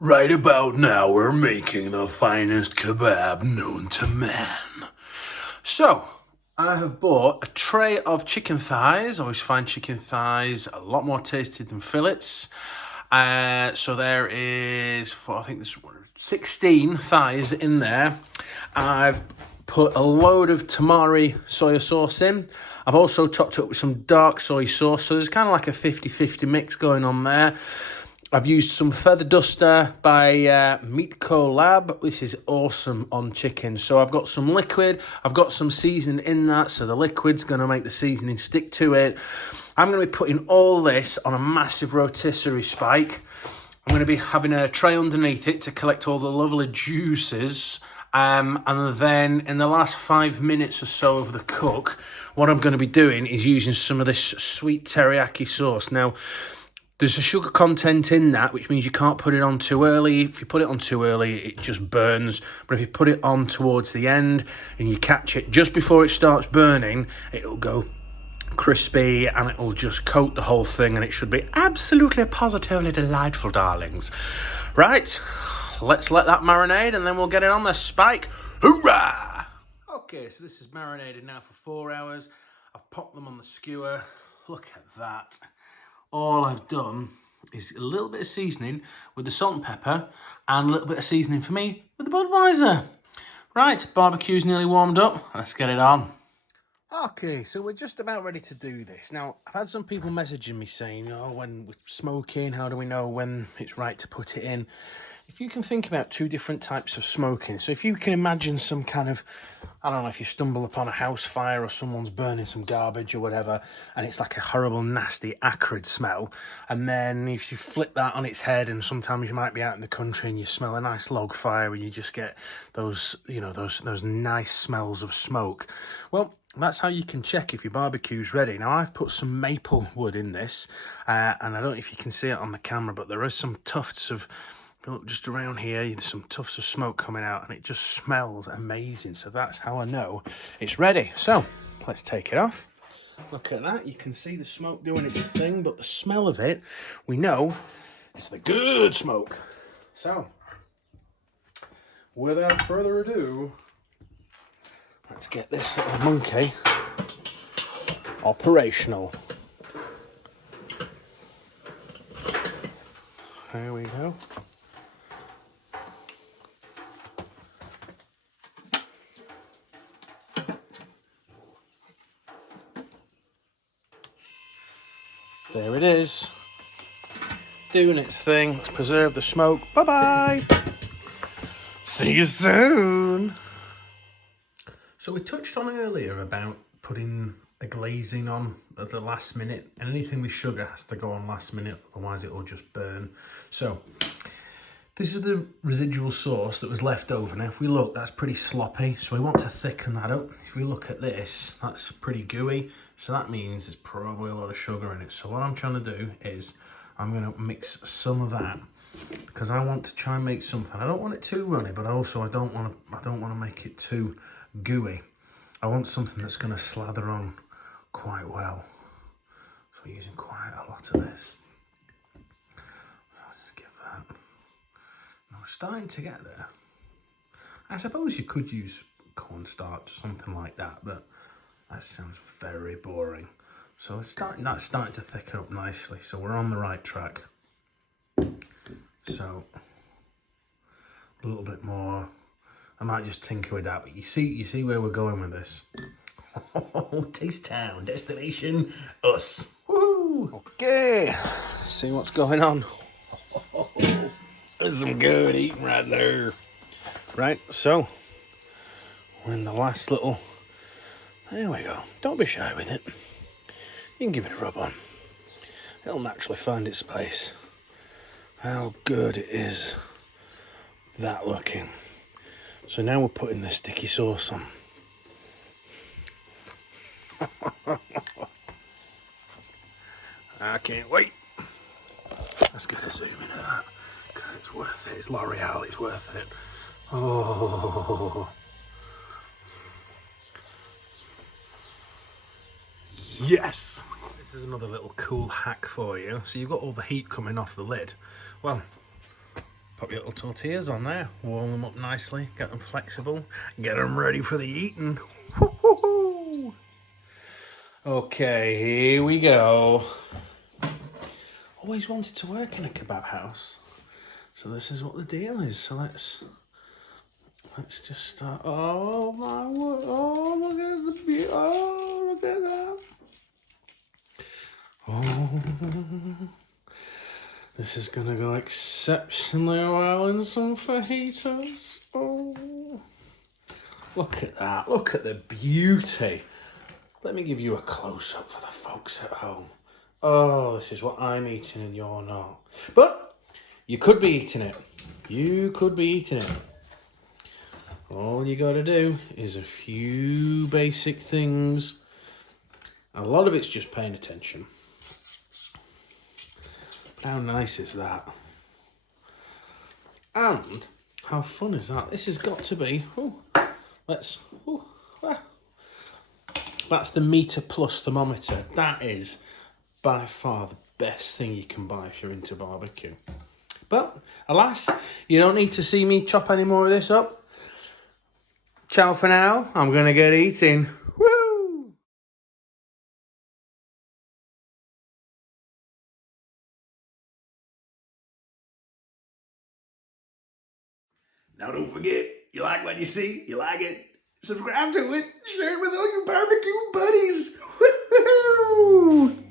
Right about now, we're making the finest kebab known to man. So, I have bought a tray of chicken thighs. I always find chicken thighs a lot more tasty than fillets. So there is, I think there's 16 thighs in there. I've put a load of tamari soy sauce in. I've also topped it up with some dark soy sauce. So there's kind of like a 50-50 mix going on there. I've used some feather duster by Meat Collab. This is awesome on chicken. So I've got some liquid, I've got some seasoning in that, so the liquid's going to make the seasoning stick to it. I'm going to be putting all this on a massive rotisserie spike. I'm going to be having a tray underneath it to collect all the lovely juices. And then in the last 5 minutes or so of the cook, what I'm going to be doing is using some of this sweet teriyaki sauce. Now, there's a sugar content in that, which means you can't put it on too early. If you put it on too early, it just burns. But if you put it on towards the end and you catch it just before it starts burning, it'll go crispy and it'll just coat the whole thing, and it should be absolutely positively delightful, darlings. Right, let's let that marinate and then we'll get it on the spike. Hoorah! Okay, so this is marinated now for 4 hours. I've popped them on the skewer. Look at that. All I've done is a little bit of seasoning with the salt and pepper and a little bit of seasoning for me with the Budweiser. Right, barbecue's nearly warmed up. Let's get it on. Okay, so we're just about ready to do this. Now, I've had some people messaging me saying, oh, when we're smoking, how do we know when it's right to put it in? If you can think about two different types of smoking, so if you can imagine some kind of, I don't know, if you stumble upon a house fire or someone's burning some garbage or whatever, and it's like a horrible, nasty, acrid smell, and then if you flip that on its head, and sometimes you might be out in the country and you smell a nice log fire and you just get those, you know, those nice smells of smoke. Well, that's how you can check if your barbecue's ready. Now, I've put some maple wood in this, and I don't know if you can see it on the camera, but there is some tufts of, look, just around here, there's some tufts of smoke coming out, and it just smells amazing. So that's how I know it's ready. So let's take it off. Look at that. You can see the smoke doing its thing, but the smell of it, we know it's the good smoke. So without further ado, let's get this little monkey operational. There we go. There it is, doing its thing. Let's preserve the smoke. Bye-bye. See you soon. So we touched on earlier about putting a glazing on at the last minute, and anything with sugar has to go on last minute, otherwise it will just burn. So this is the residual sauce that was left over. Now if we look, that's pretty sloppy, so we want to thicken that up. If we look at this, that's pretty gooey, so that means there's probably a lot of sugar in it. So what I'm trying to do is I'm going to mix some of that, because I want to try and make something. I don't want it too runny, but also I don't want to make it too gooey. I want something that's going to slather on quite well. So we're using quite a lot of this. So I'll just give that. Now we're starting to get there. I suppose you could use cornstarch or something like that, but that sounds very boring. So that's starting to thicken up nicely. So we're on the right track. So a little bit more. I might just tinker with that, but you see where we're going with this. Oh, Taste Town, destination us. Woo! Okay, see what's going on. There's some good eating right there. Right, so we're in the last little. There we go. Don't be shy with it. You can give it a rub on. It'll naturally find its place. How good it is that looking. So now we're putting the sticky sauce on. I can't wait. Let's get a zoom in at that, because it's worth it. It's L'Oreal, it's worth it. Oh. Yes. This is another little cool hack for you. So you've got all the heat coming off the lid. Well, Put your little tortillas on there, warm them up nicely, get them flexible, get them ready for the eating. Woo-hoo-hoo. Okay, here we go. Always wanted to work in a kebab house, so this is what the deal is. So let's just start. Oh my word! Oh, look at the beauty! Oh, look at that! Oh, this is gonna go exceptionally well in some fajitas. Oh, look at that! Look at the beauty. Let me give you a close up for the folks at home. Oh, this is what I'm eating and you're not. But you could be eating it. You could be eating it. All you gotta do is a few basic things. A lot of it's just paying attention. But how nice is that? And how fun is that? This has got to be. That's the meter plus thermometer. That is by far the best thing you can buy if you're into barbecue. But alas, you don't need to see me chop any more of this up. Ciao for now. I'm gonna get eating. Woo! Now don't forget, you like what you see, you like it, subscribe to it, share it with all your barbecue buddies. Woo!